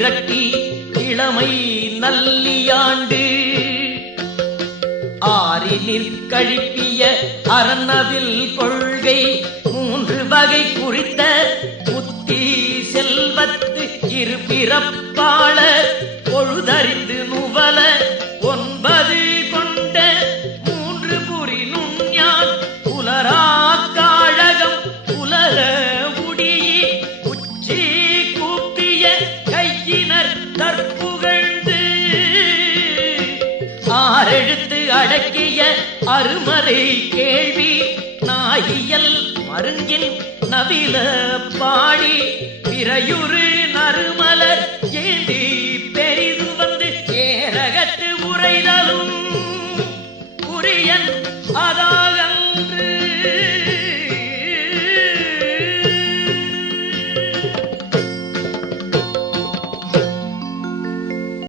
விரட்டி இளமை நல்லியாண்டு ஆறினிற் கழிப்பிய அறநவில் கொள்கை 3 வகை குறித்த புத்தி செல்வத்து இருபிறப்பாள பொழுதறிந்து நுவல 9 கொண்ட 3 புரி நுண்ஞான் புலரா காழகம் புலர உடியி உச்சி கூப்பிய கையினர் தற்புகழ்ந்து ஆரெழுத்து அடக்கிய அருமறை கேள்வி நாயியல் மருங்கின் நவில பாடி பிறையுறு நறுமலர் ஏந்தி